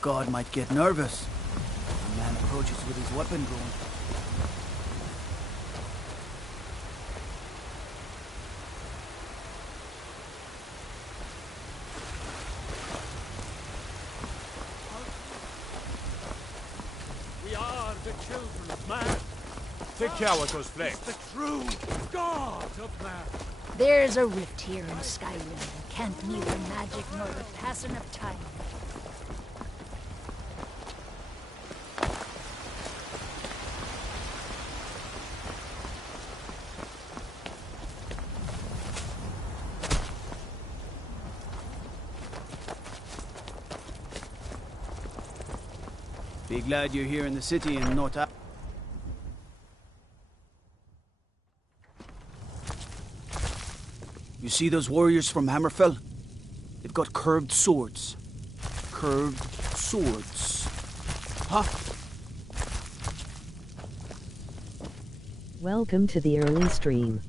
god might get nervous. A man approaches with his weapon drawn. We are the children of man. Take care what goes flame. The true God of man. There's a rift here in Skyrim. Can't neither magic nor the passing of time. Be glad you're here in the city and not out. You see those warriors from Hammerfell? They've got curved swords. Curved swords. Huh? Welcome to the early stream.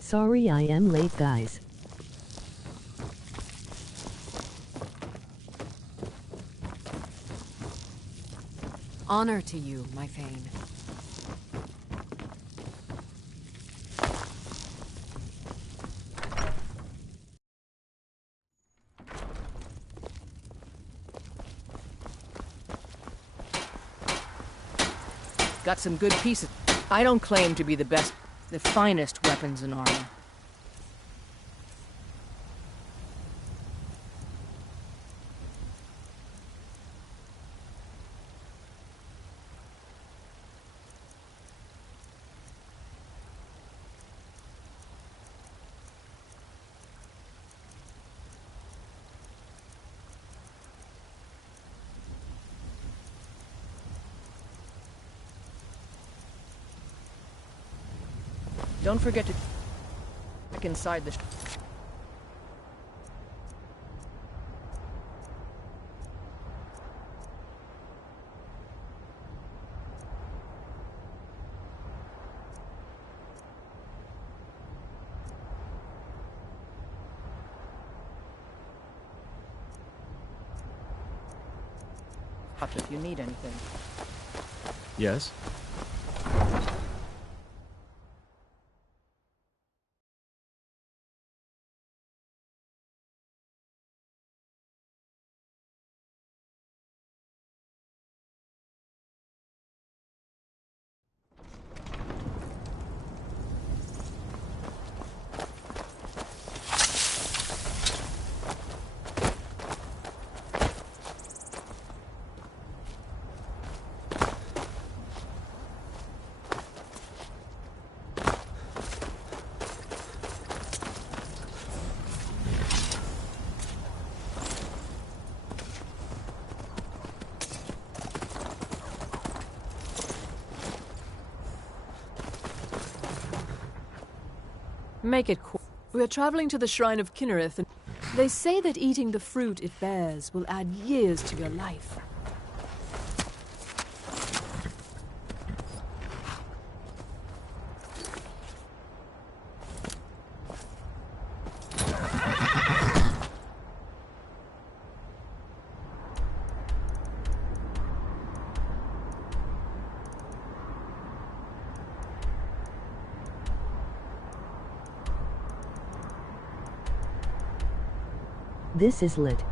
Sorry I am late, guys. Honor to you, my Thane. Got some good pieces. I don't claim to be the best, the finest weapons and armor. Don't forget to check inside the... if you need anything. Yes? Make it quick. We are traveling to the Shrine of Kinnereth, and they say that eating the fruit it bears will add years to your life. This is lit.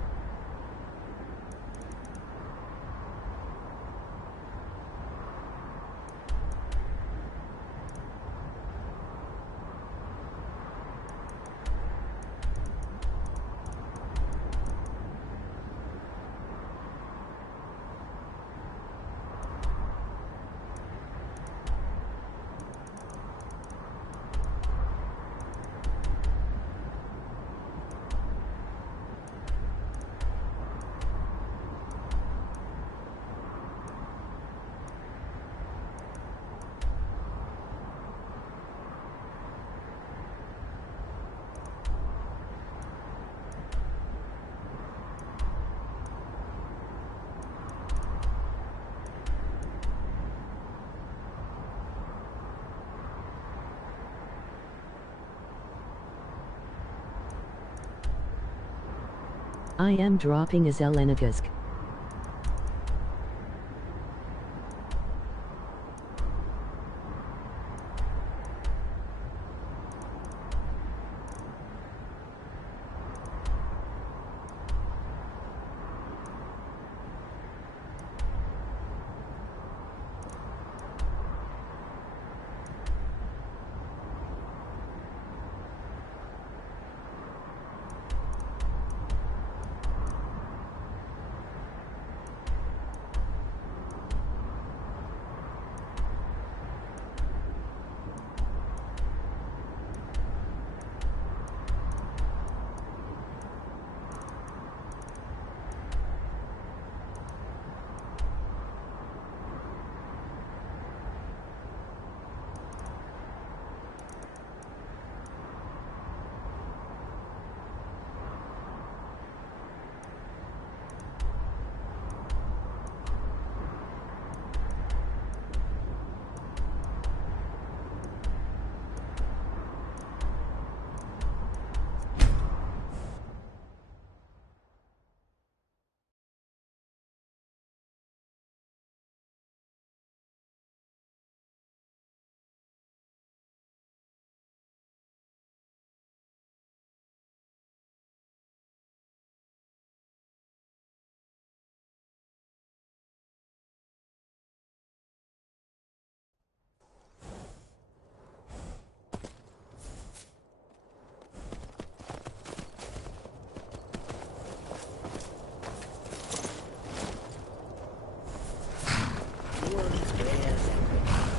I am dropping a Zelenagusk.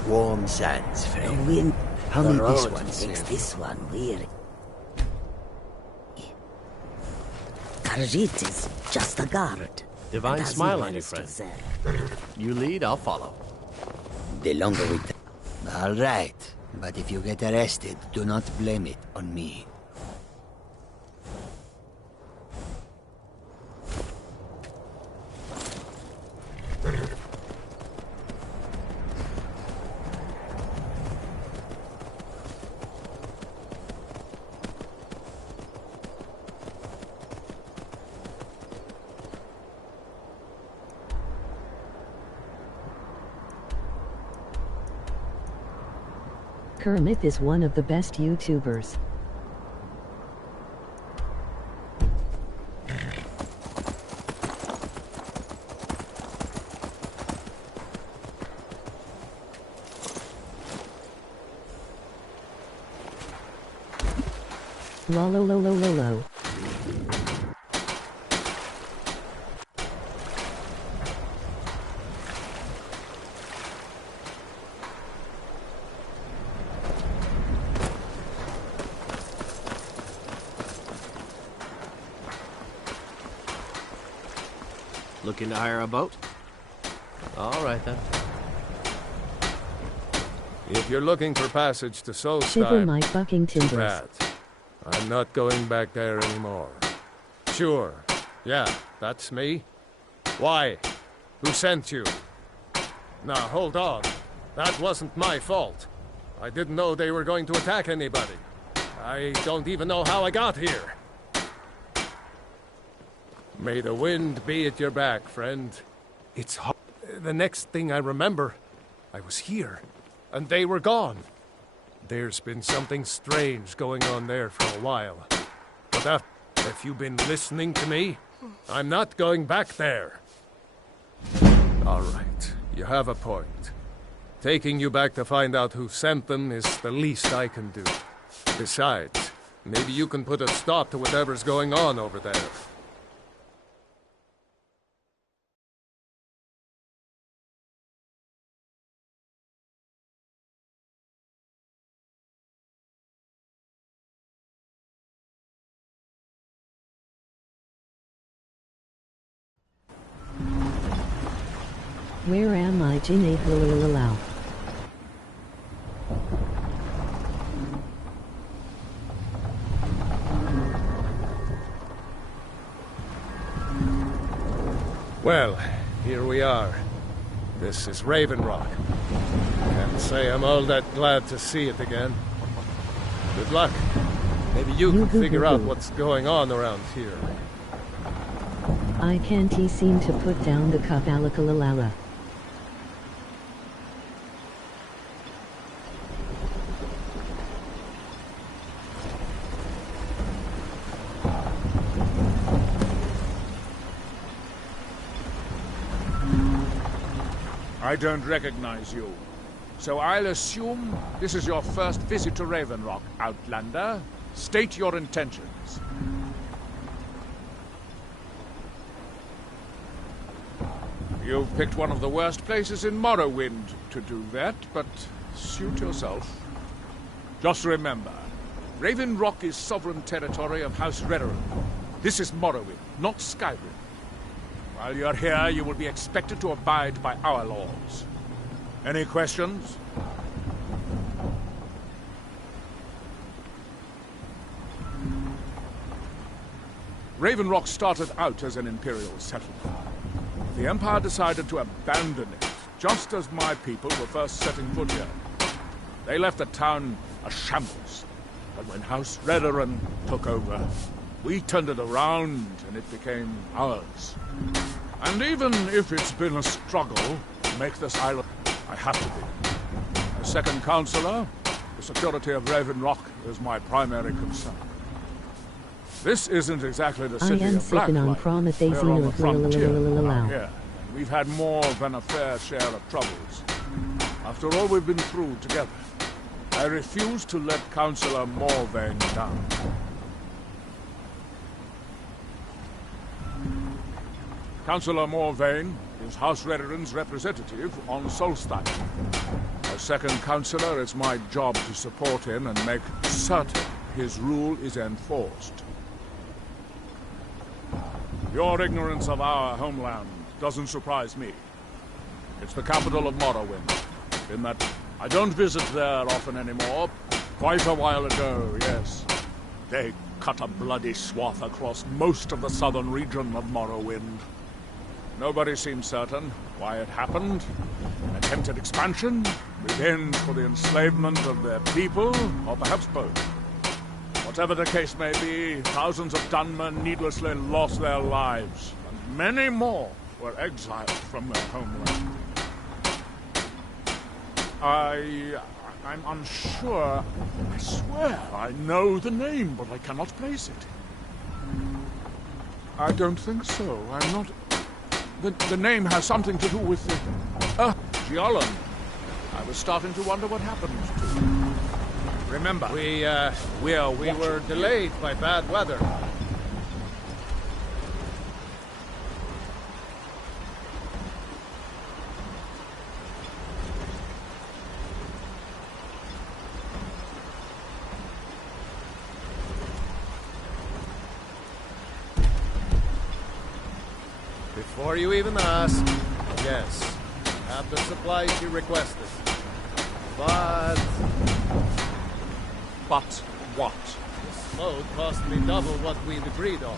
Warm sands, friend. Wind. How The many this road one makes serve? this one weird. Karjit is just a guard. Divine and has smile no on you, rest to friend. serve. You lead, I'll follow. The longer we... All right. But if you get arrested, do not blame it on me. Kermit is one of the best YouTubers. Lolo lo lo lo lo. Looking to hire a boat? All right, then. If you're looking for passage to Shiver Solstheim, my fucking timbers. bad. I'm not going back there anymore. Sure. Yeah, that's me. Why? Who sent you? Now, hold on. That wasn't my fault. I didn't know they were going to attack anybody. I don't even know how I got here. May the wind be at your back, friend. It's hot. The next thing I remember, I was here, and they were gone. There's been something strange going on there for a while. But if you've been listening to me, I'm not going back there. All right, you have a point. Taking you back to find out who sent them is the least I can do. Besides, maybe you can put a stop to whatever's going on over there. Where am I, Jine Hulalalao? Well, here we are. This is Raven Rock. Can't say I'm all that glad to see it again. Good luck. Maybe you can figure out what's going on around here. I can't seem to put down the cup alakalalala. I don't recognize you. So I'll assume this is your first visit to Raven Rock, Outlander. State your intentions. You've picked one of the worst places in Morrowind to do that, but suit yourself. Just remember, Raven Rock is sovereign territory of House Redoran. This is Morrowind, not Skyrim. While you're here, you will be expected to abide by our laws. Any questions? Raven Rock started out as an Imperial settlement. The Empire decided to abandon it, just as my people were first setting foot here. They left the town a shambles. But when House Redoran took over, we turned it around and it became ours. And even if it's been a struggle to make this island, I have to be. As second counselor, the security of Raven Rock is my primary concern. This isn't exactly the city of Blacklight. We're on the frontier around here, and we've had more than a fair share of troubles. After all we've been through together, I refuse to let Councillor Morvain down. Councillor Morvain is House Redoran's representative on Solstheim. As second councillor, it's my job to support him and make certain his rule is enforced. Your ignorance of our homeland doesn't surprise me. It's the capital of Morrowind, in that I don't visit there often anymore. Quite a while ago, yes. They cut a bloody swath across most of the southern region of Morrowind. Nobody seems certain why it happened. An attempted expansion, revenge for the enslavement of their people, or perhaps both. Whatever the case may be, thousands of Dunmen needlessly lost their lives, and many more were exiled from their homeland. I'm unsure. I swear I know the name, but I cannot place it. I don't think so. I'm not... The name has something to do with the... Giolan. I was starting to wonder what happened to him. Remember, We were delayed by bad weather. Before you even ask, yes, I have the supplies you requested. But what? this load cost me double what we'd agreed on.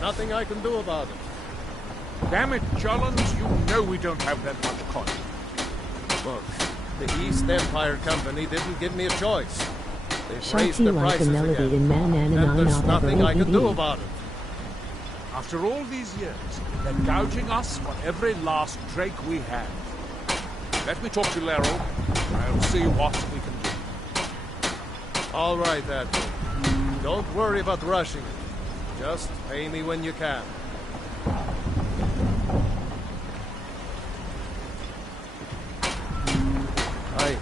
Nothing I can do about it. Damn it, Jollens, you know we don't have that much coin. Look, the East Empire Company didn't give me a choice. They've raised Shawty the like a prices melody again. in man and And there's not nothing I can do about it. After all these years, they're gouging us for every last drake we have. Let me talk to Lero. I'll see what we can do. All right, Admiral. Don't worry about rushing it. Just pay me when you can. Aye.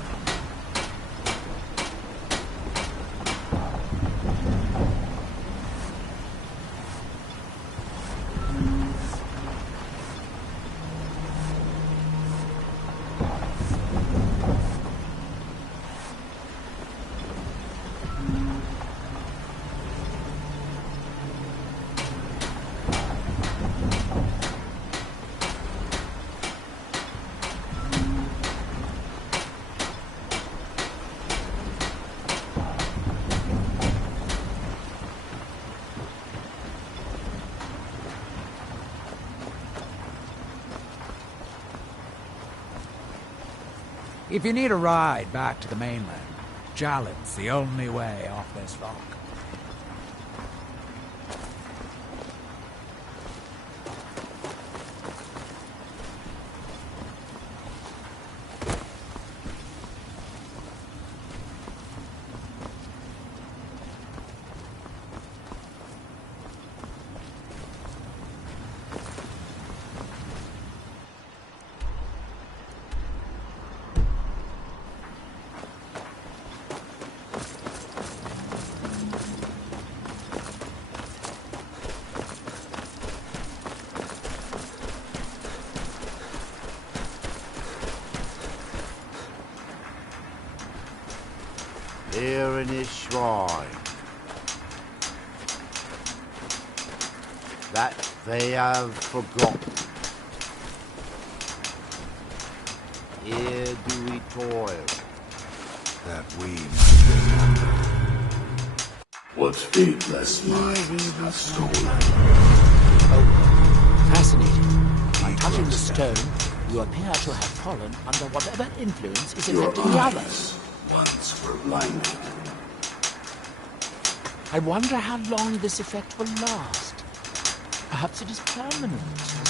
If you need a ride back to the mainland, Jalen's the only way off this rock. Here in his shrine. That they have forgotten. Here do we toil. That we might remember. What faithless minds have stolen. Oh, fascinating. By touching the stone, you appear to have fallen under whatever influence is affecting the others. Once were blinded. I wonder how long this effect will last. Perhaps it is permanent.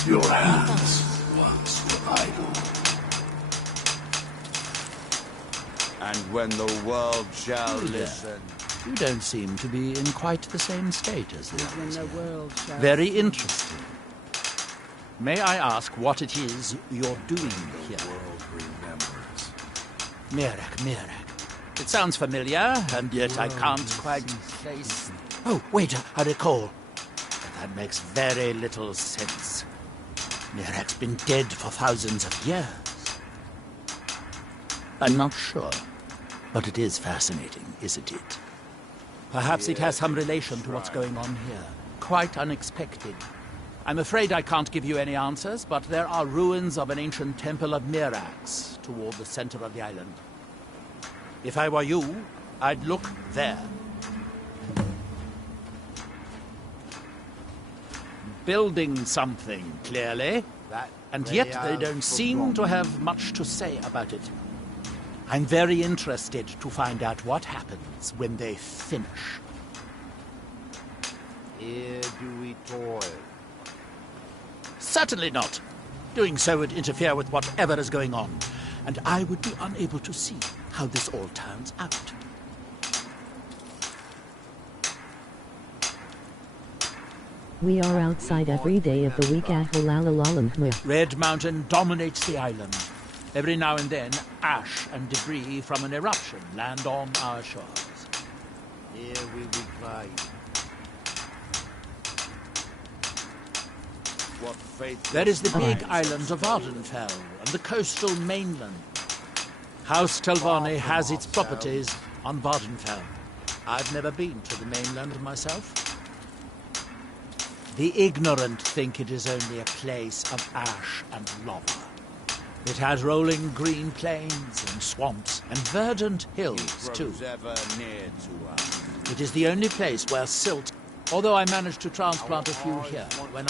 Your hands once were idle. And when the world shall listen. You don't seem to be in quite the same state as the others. Very interesting. May I ask what it is you're doing here? The world remembers. Mirak. It sounds familiar, and yet I can't quite place... Oh, wait, I recall. But that makes very little sense. Mirak's been dead for thousands of years. I'm not sure, but it is fascinating, isn't it? Perhaps it has some relation to what's going on here. Quite unexpected. I'm afraid I can't give you any answers, but there are ruins of an ancient temple of Mirax toward the center of the island. If I were you, I'd look there. Building something, clearly. And yet they don't seem to have much to say about it. I'm very interested to find out what happens when they finish. Here do we toil. Certainly not. Doing so would interfere with whatever is going on, and I would be unable to see how this all turns out. We are outside every day of the week at Holalalalambhmir. Red Mountain dominates the island. Every now and then, ash and debris from an eruption land on our shores. Here we recline. What fate there is the big island of Vardenfell and the coastal mainland. House Telvanni has its properties on Vardenfell. I've never been to the mainland myself. The ignorant think it is only a place of ash and lava. It has rolling green plains and swamps and verdant hills, too. It is the only place where silt... Although I managed to transplant a few here when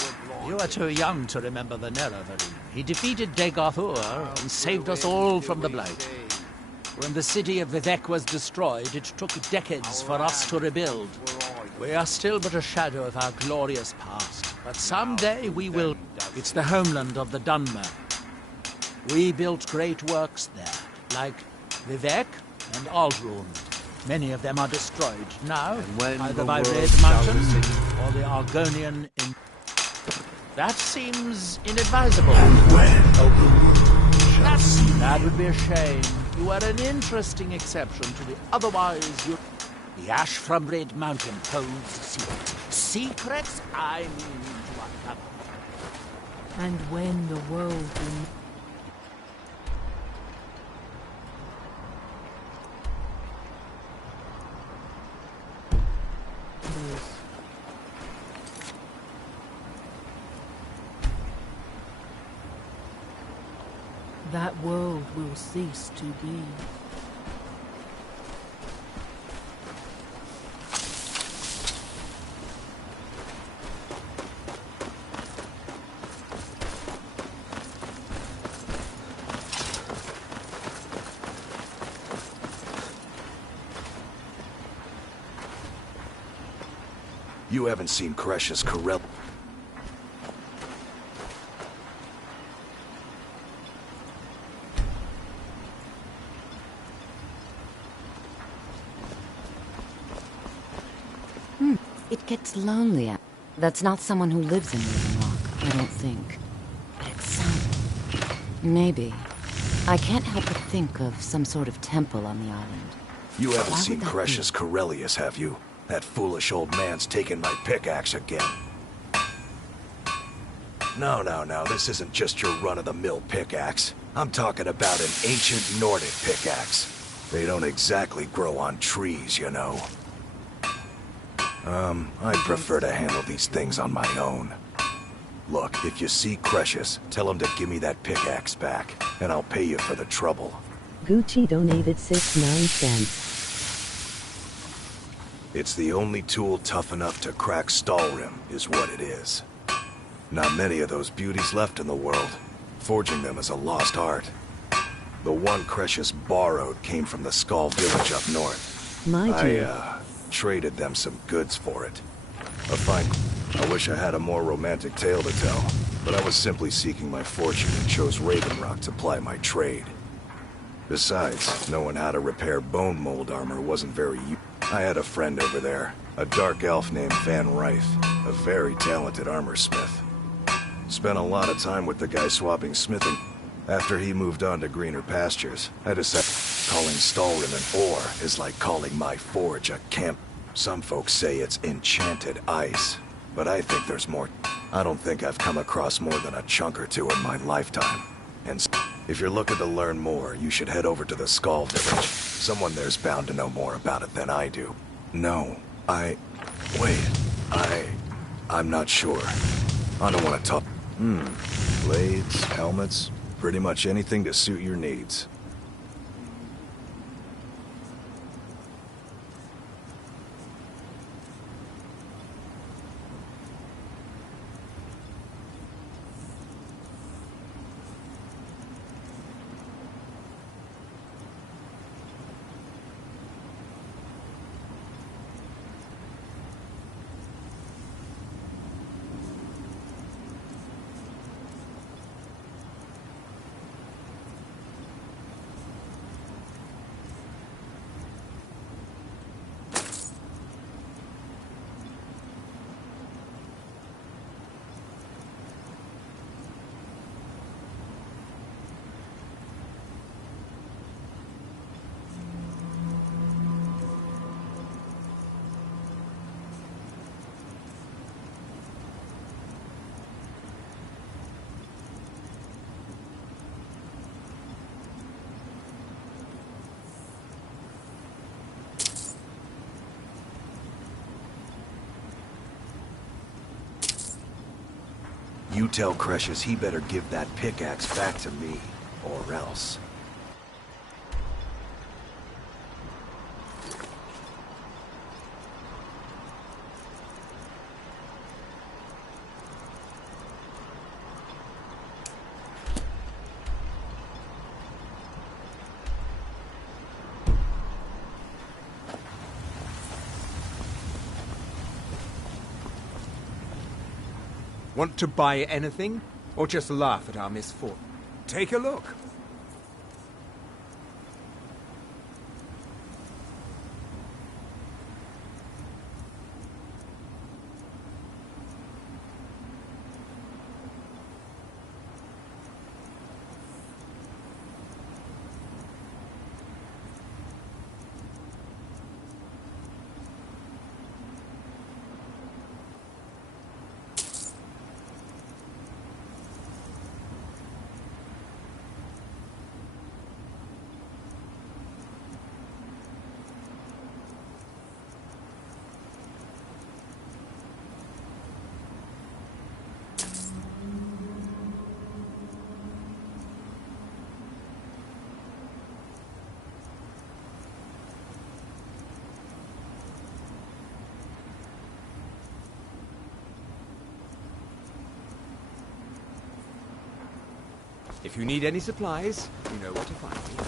you are too young to remember the Nerevarine. He defeated Degathur and saved us all from the Blight. When the city of Vivek was destroyed, it took decades for us to rebuild. We are still but a shadow of our glorious past, but someday we will... It's the homeland of the Dunmer. We built great works there, like Vivek and Aldrun. Many of them are destroyed now, either by Red Mountain or the Argonian in... That seems inadvisable. That would be a shame. You are an interesting exception to the otherwise you... The ash from Red Mountain holds secrets. Secrets I mean to uncover. And when the world will... That world will cease to be. You haven't seen Kresh's Corel. It gets lonely out. That's not someone who lives in Living Rock, I don't think. But it's some... Maybe. I can't help but think of some sort of temple on the island. You haven't seen Kresh's Corellius, have you? That foolish old man's taken my pickaxe again. No, this isn't just your run-of-the-mill pickaxe. I'm talking about an ancient Nordic pickaxe. They don't exactly grow on trees, you know. I'd prefer to handle these things on my own. Look, if you see Cretius, tell him to give me that pickaxe back, and I'll pay you for the trouble. Gucci donated 69 cents. It's the only tool tough enough to crack Skyrim, is what it is. Not many of those beauties left in the world. Forging them is a lost art. The one Cretius borrowed came from the Skull village up north. I traded them some goods for it. I wish I had a more romantic tale to tell, but I was simply seeking my fortune and chose Raven Rock to ply my trade. Besides, knowing how to repair bone mold armor wasn't very I had a friend over there, a dark elf named Van Rythe, a very talented armor smith. Spent a lot of time with the guy swapping smithing. After he moved on to greener pastures, I decided calling Skyrim an ore is like calling my forge a camp. Some folks say it's enchanted ice, but I think there's more. I don't think I've come across more than a chunk or two in my lifetime. And if you're looking to learn more, you should head over to the Skull village. Someone there's bound to know more about it than I do. No, wait, I'm not sure. I don't want to talk. Blades, helmets, pretty much anything to suit your needs. You tell Cretius he better give that pickaxe back to me, or else. Want to buy anything? Or just laugh at our misfortune? Take a look. If you need any supplies, you know where to find me.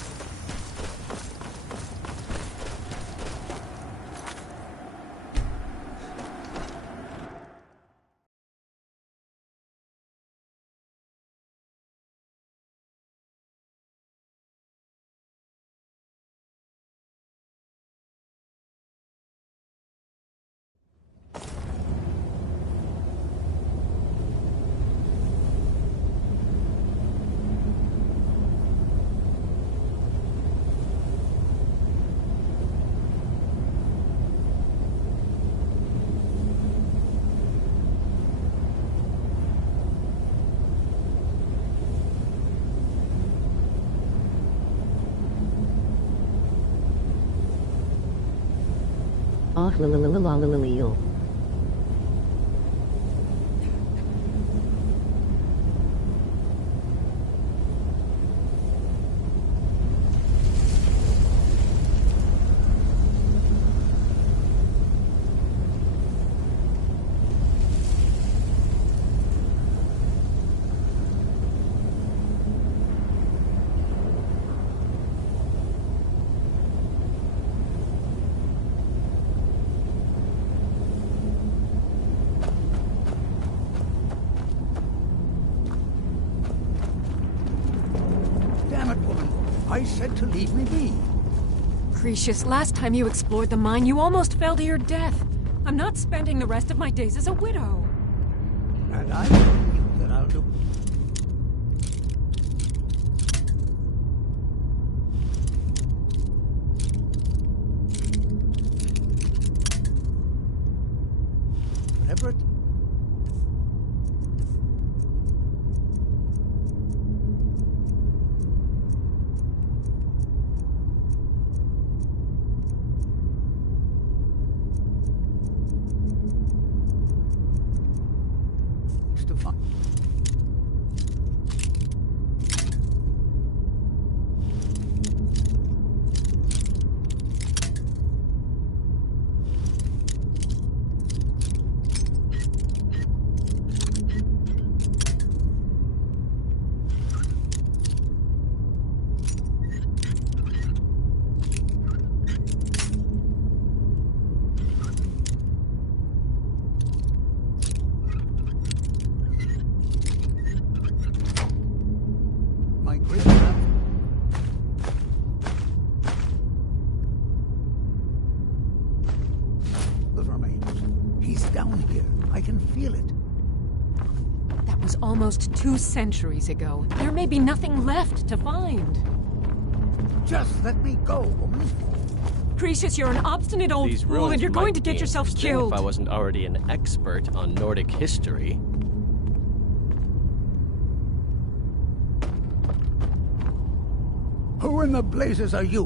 Ah la la la la la la la. Damn it, woman. I said to leave me be. Cretius, last time you explored the mine, you almost fell to your death. I'm not spending the rest of my days as a widow. And I tell you that I'll do... whatever it... to find. Almost 2 centuries ago. There may be nothing left to find. Just let me go, woman. Cretius, you're an obstinate old These fool, and you're going to might be get yourself interesting killed. If I wasn't already an expert on Nordic history. Who in the blazes are you?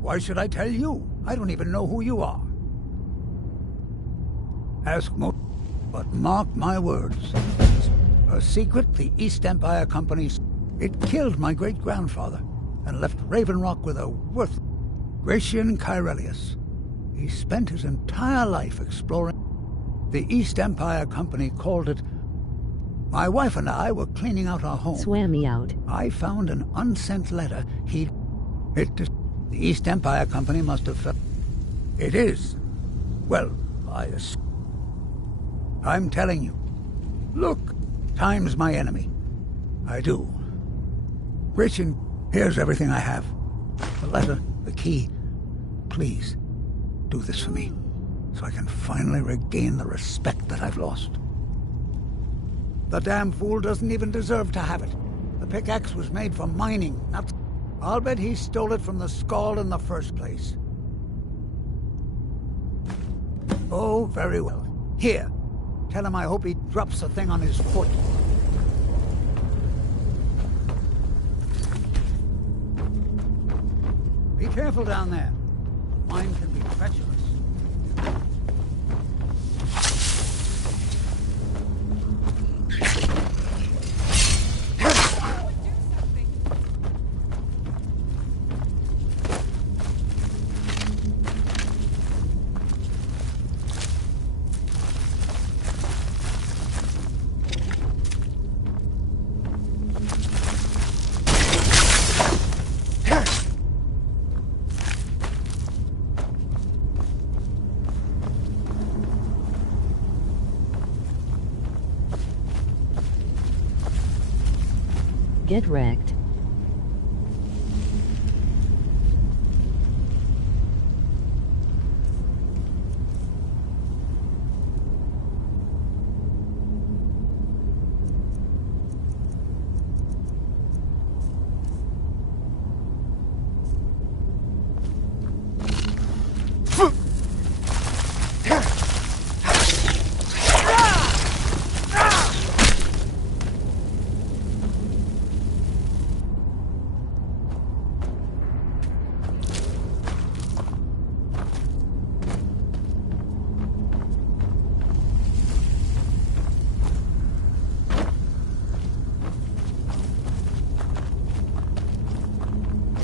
Why should I tell you? I don't even know who you are. Ask Mo, but mark my words. A secret the East Empire Company... It killed my great-grandfather and left Raven Rock with a worthless... Gratian Kyrelius. He spent his entire life exploring... The East Empire Company called it... My wife and I were cleaning out our home. Swam me out. I found an unsent letter The East Empire Company must have felt... It is. Well, I'm telling you. Look, time's my enemy. I do. Gratian, here's everything I have. The letter, the key. Please, do this for me, so I can finally regain the respect that I've lost. The damn fool doesn't even deserve to have it. The pickaxe was made for mining, not... I'll bet he stole it from the Skald in the first place. Oh, very well. Here. Tell him I hope he drops the thing on his foot. Be careful down there. The mine can be treacherous. Get wrecked.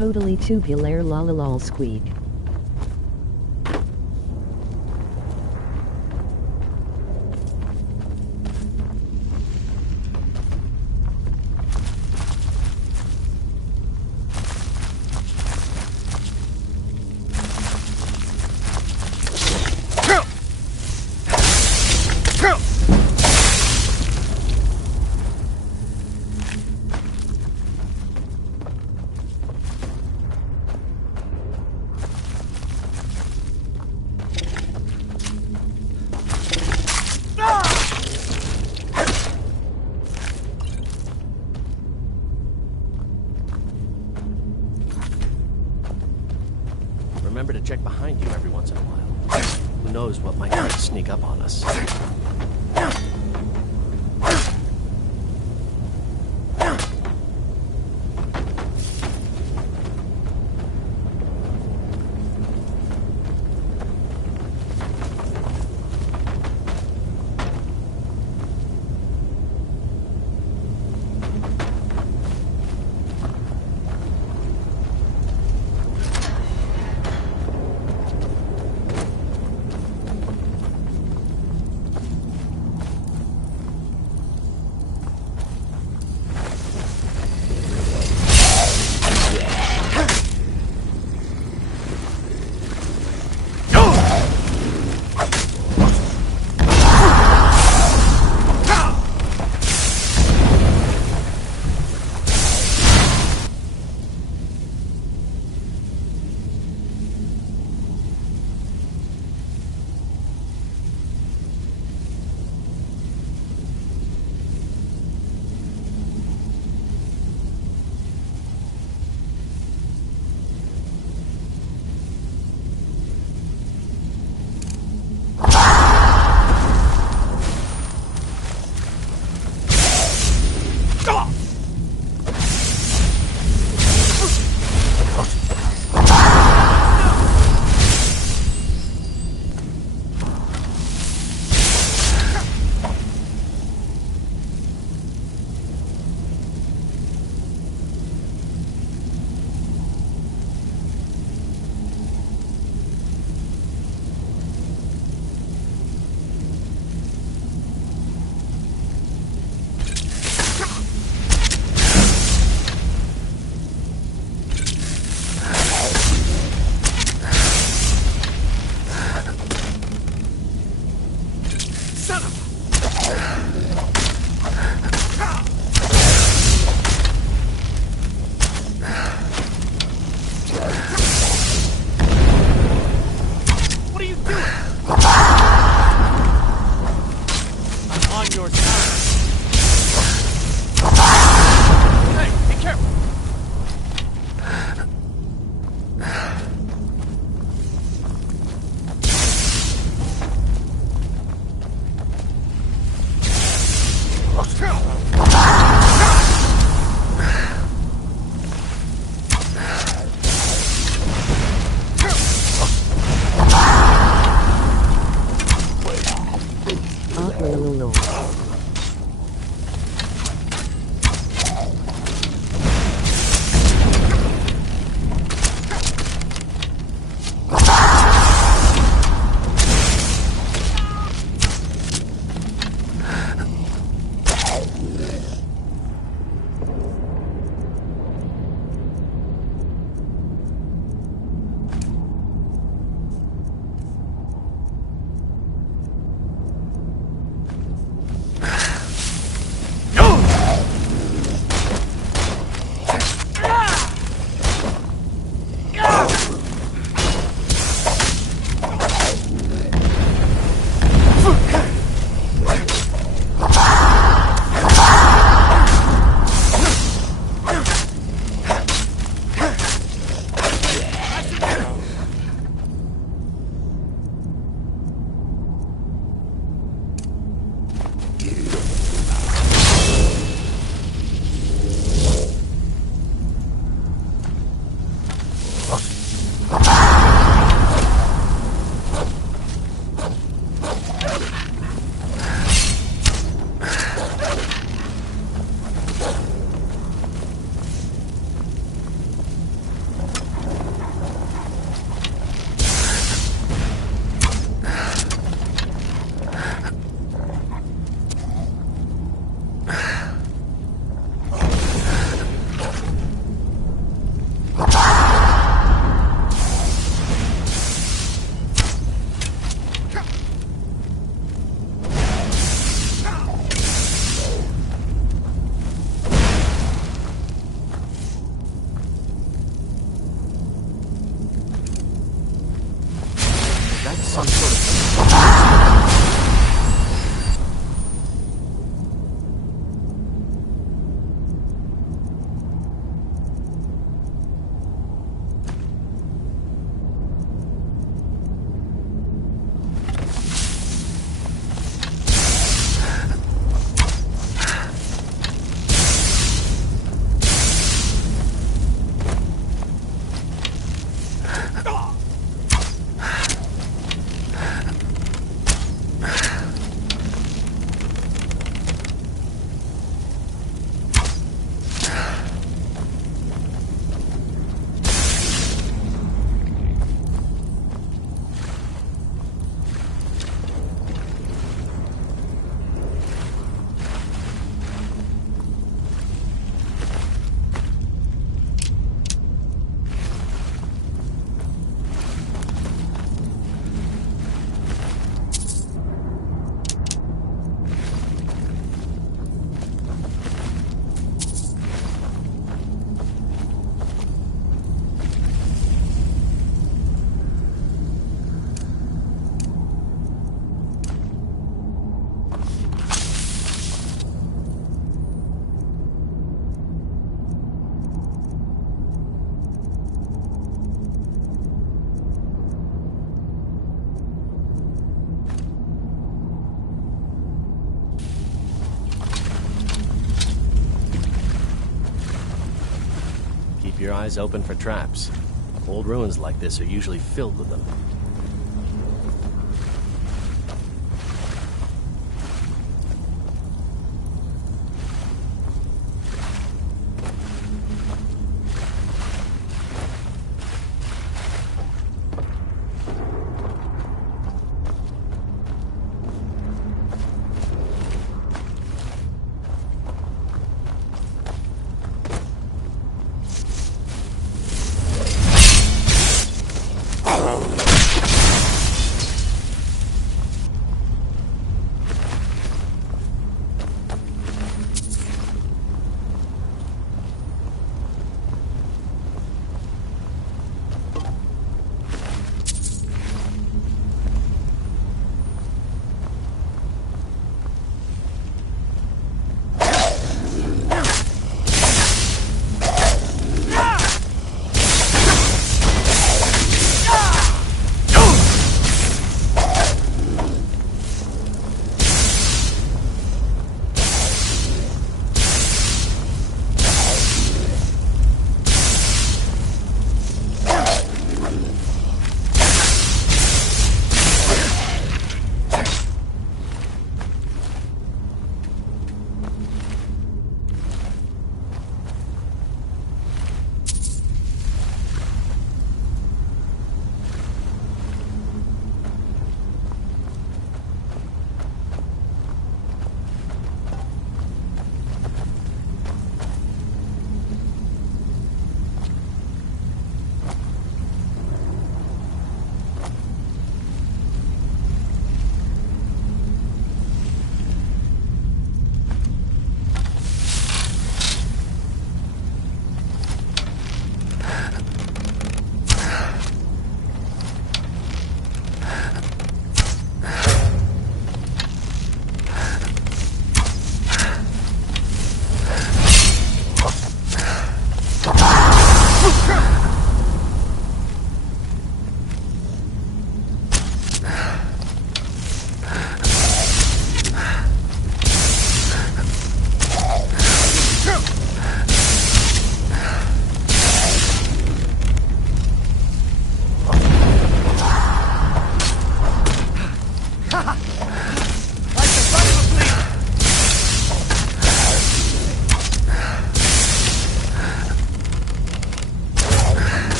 totally tubular lolalol squeak. Remember to check behind you every once in a while. Who knows what might try to sneak up on us. That's some sort of... Keep your eyes open for traps. Old ruins like this are usually filled with them.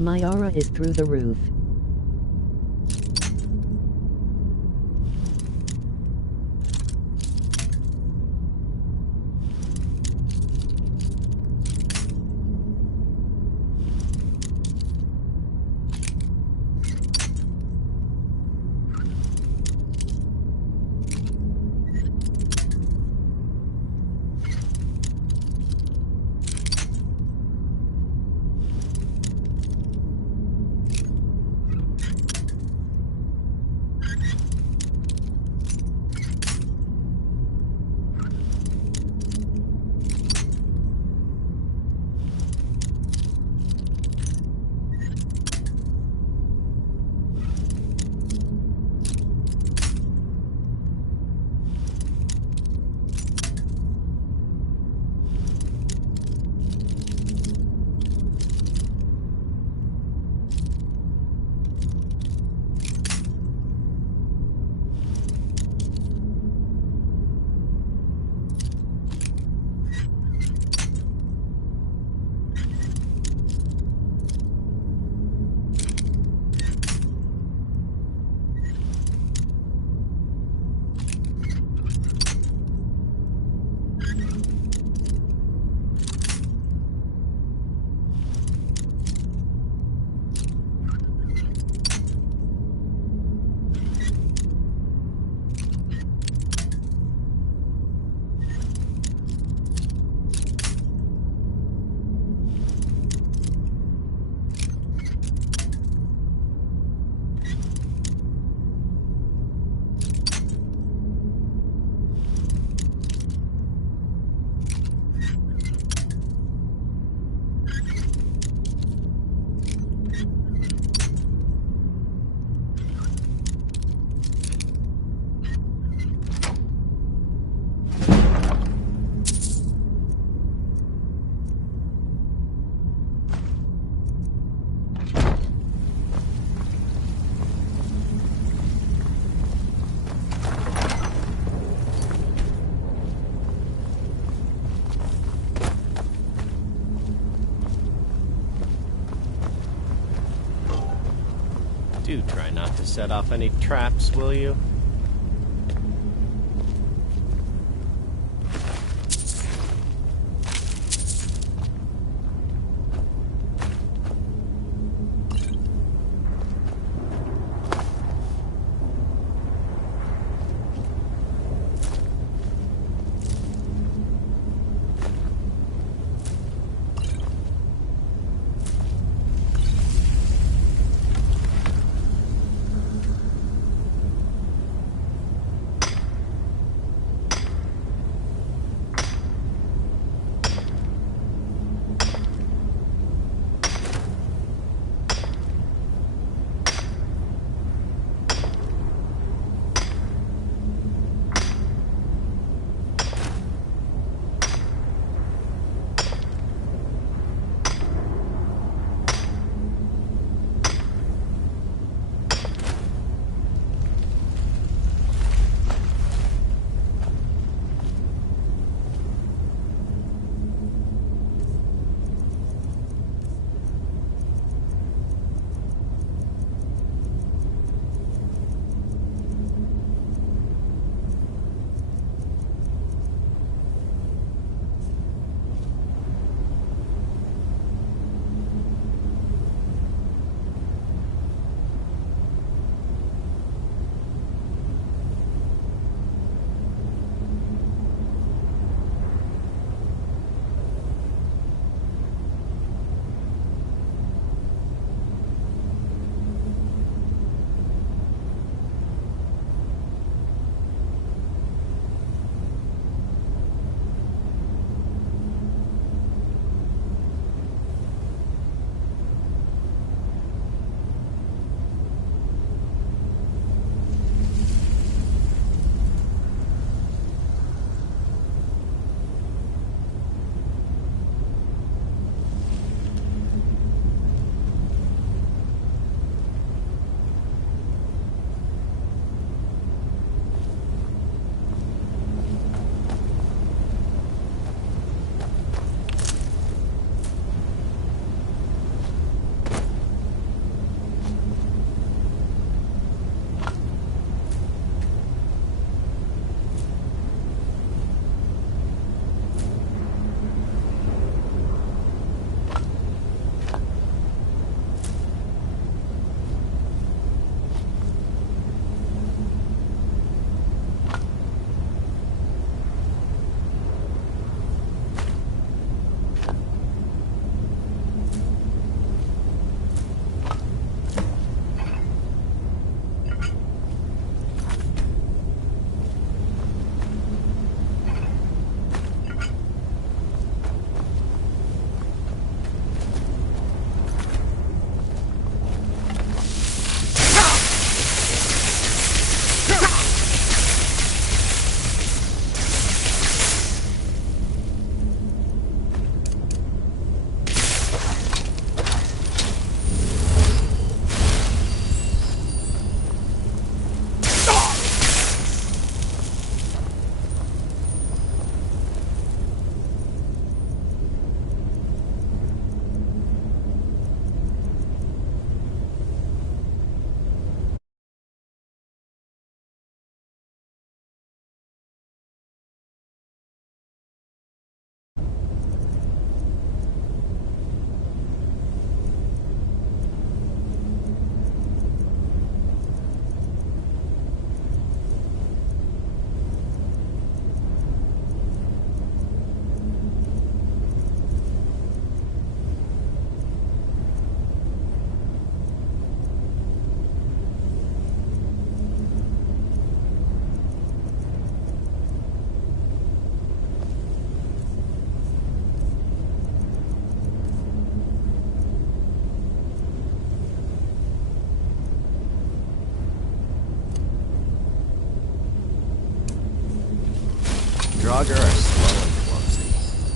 My aura is through the roof. Do try not to set off any traps, will you?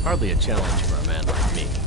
Hardly a challenge for a man like me.